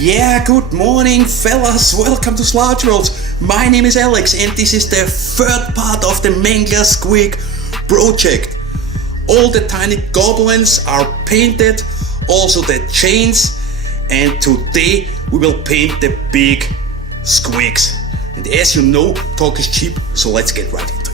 Yeah, good morning fellas, welcome to Slouch World. My name is Alex and this is the third part of the Mangler Squig project. All the tiny goblins are painted, also the chains, and today we will paint the big squigs. And as you know, talk is cheap, so let's get right into it.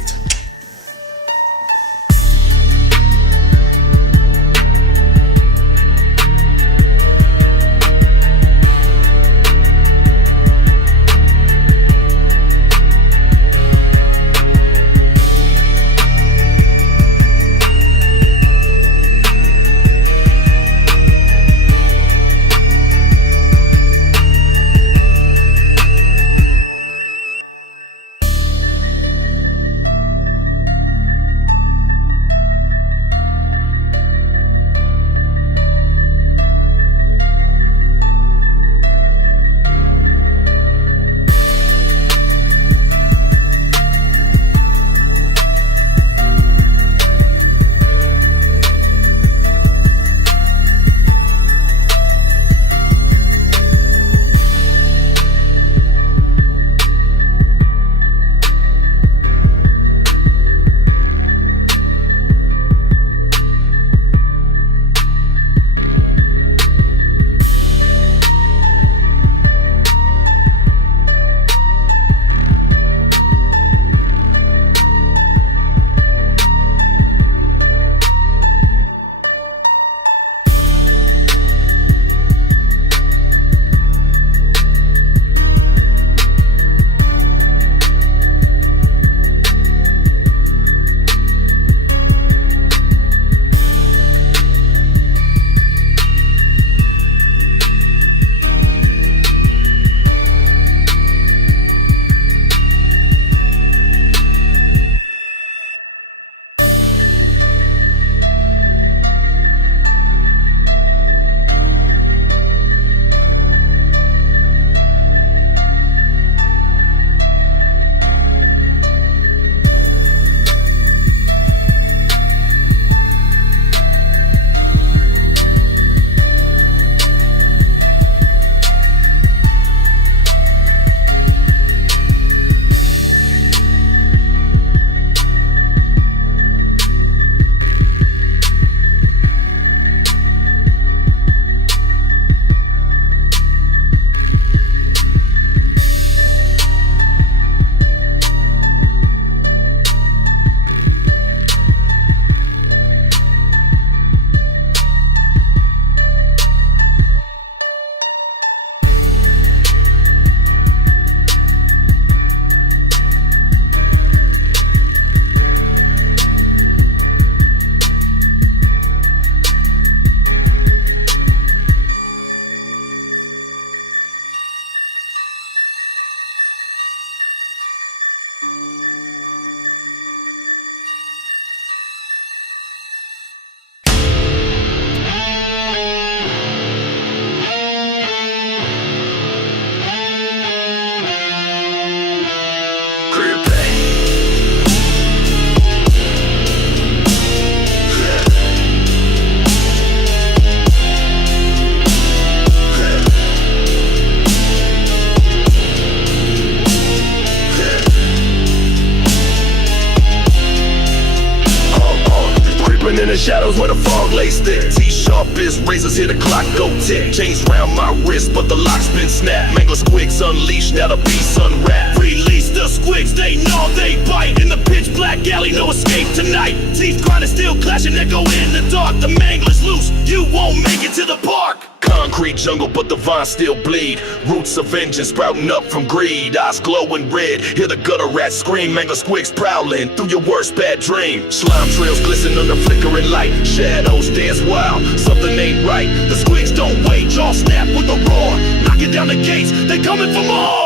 In the shadows where the fog lays thick. T-sharp is razors, hear the clock go tick. Chains round my wrist, but the lock's been snapped. Mangler squigs unleashed, now the beast unwrapped. Release the squigs, they gnaw, they bite. In the pitch black alley, no escape tonight. Teeth grinding, still clashing, echo in the dark. The mangler's loose, you won't make it to the park. Concrete jungle, but the vines still bleed. Roots of vengeance sprouting up from greed. Eyes glowing red, hear the gutter rats scream. Mangler squigs prowling through your worst bad dream. Slime trails glisten under flickering light. Shadows dance wild, something ain't right. The squigs don't wait, jaw snap with a roar. Knocking down the gates, they coming for more.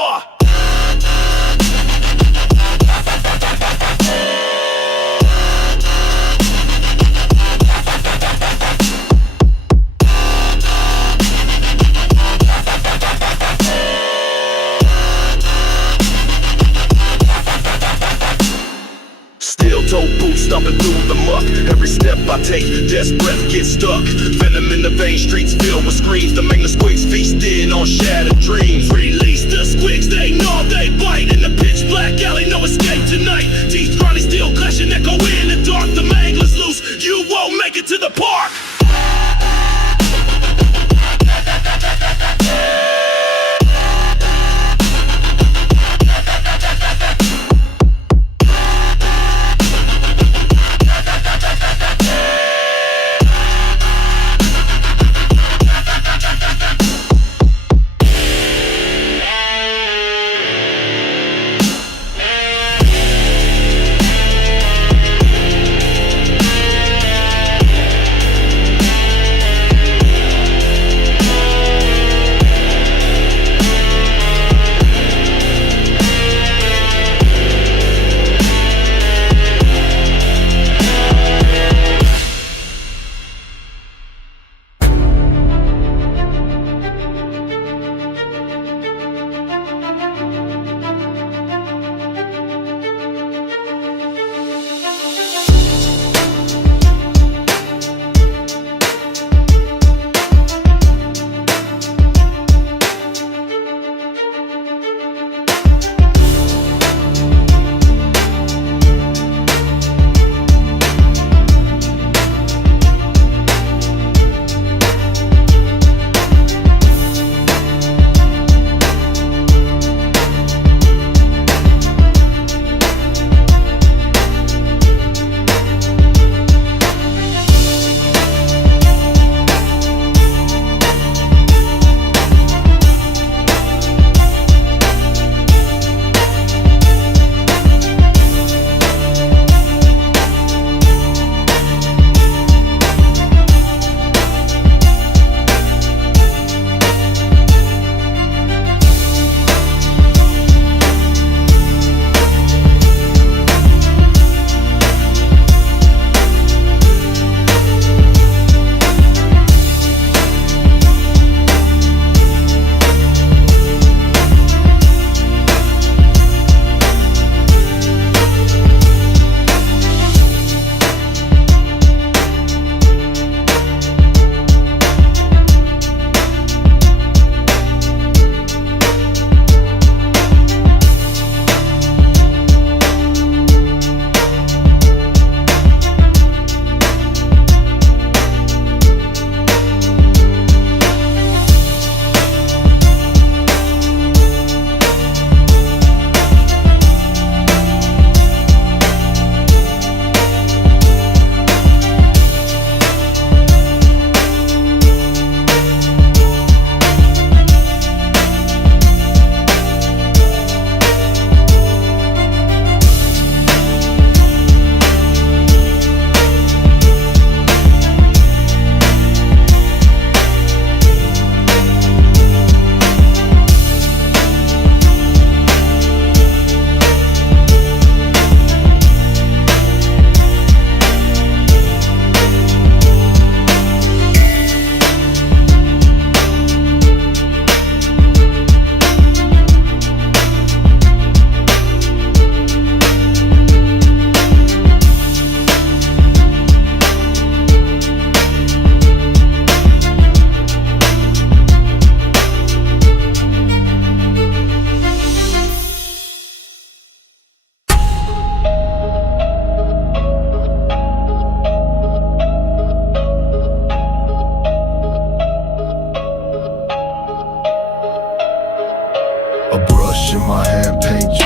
Steel toe boots stomping through the muck. Every step I take, chest breath gets stuck. Venom in the vein, streets filled with screams. The mangler squigs feasting on shattered dreams. Release the squigs, they gnaw, they bite. In the pitch black alley, no escape tonight. Teeth grinding, steel clashing, echo in the dark. The mangler's loose, you won't make it to the park.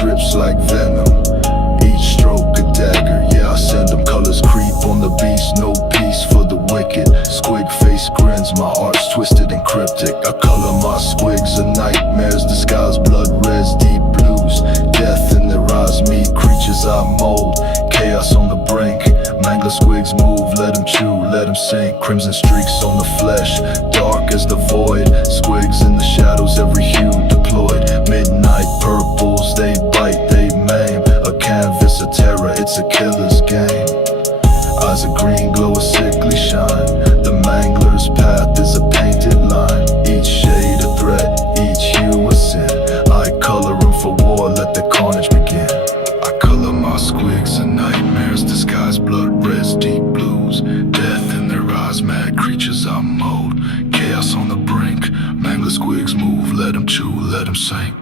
drips like venom. Each stroke a dagger, yeah, I send them. Colors creep on the beast, no peace for the wicked. Squig face grins, my art's twisted and cryptic. I color my squigs of nightmares, disguise blood reds, deep blues. Death in their eyes, me creatures I mold. Chaos on the brink, mangler squigs move, let them chew, let them sink. Crimson streaks on the flesh, dark as the void. Squigs in the shadows, every hue deployed. Midnight purples, they bite, they maim. A canvas of terror, it's a killer's game. Eyes of green glow a sickly shine. The mangler's path is a painted line. Each shade a threat, each hue a sin. I color them for war, let the carnage begin. I color my squigs and nightmares, disguise blood reds, deep blues. Death in their as mad creatures I mold. Chaos on the brink, mangler squigs move, let them chew, let them sink.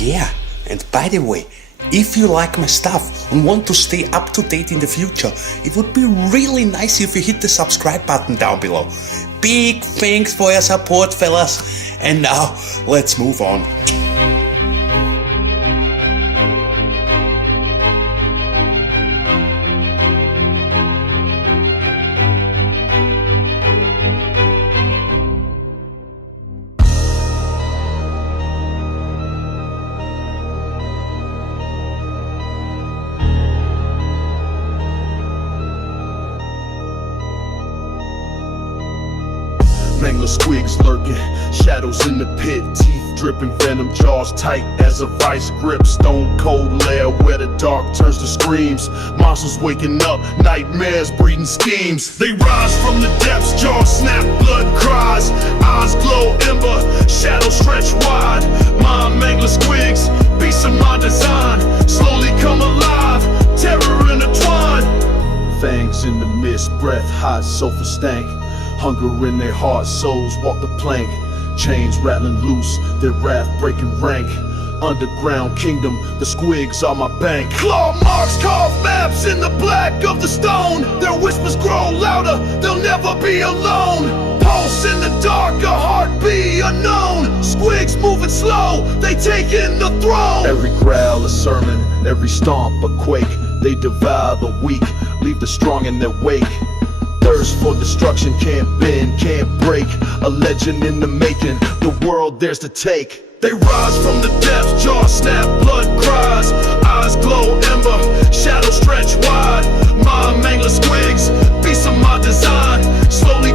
Yeah, and by the way, if you like my stuff and want to stay up to date in the future, it would be really nice if you hit the subscribe button down below. Big thanks for your support, fellas, and now let's move on. Mangler squigs lurking, shadows in the pit, teeth dripping venom, jaws tight as a vice grip. Stone cold lair where the dark turns to screams. Monsters waking up, nightmares breeding schemes. They rise from the depths, jaws snap, blood cries, eyes glow ember, shadows stretch wide. My Mangler squigs, beasts of my design, slowly come alive, terror intertwined. Fangs in the mist, breath hot, sulfur stank. Hunger in their hearts, souls walk the plank. Chains rattling loose, their wrath breaking rank. Underground kingdom, the squigs are my bank. Claw marks carve maps in the black of the stone. Their whispers grow louder, they'll never be alone. Pulse in the dark, a heartbeat unknown. Squigs moving slow, they take in the throne. Every growl a sermon, every stomp a quake. They devour the weak, leave the strong in their wake. Thirst for destruction, can't bend, can't break. A legend in the making, the world theirs to take. They rise from the depths, jaws snap, blood cries, eyes glow ember, shadows stretch wide. My Mangler squigs, beasts of my design, slowly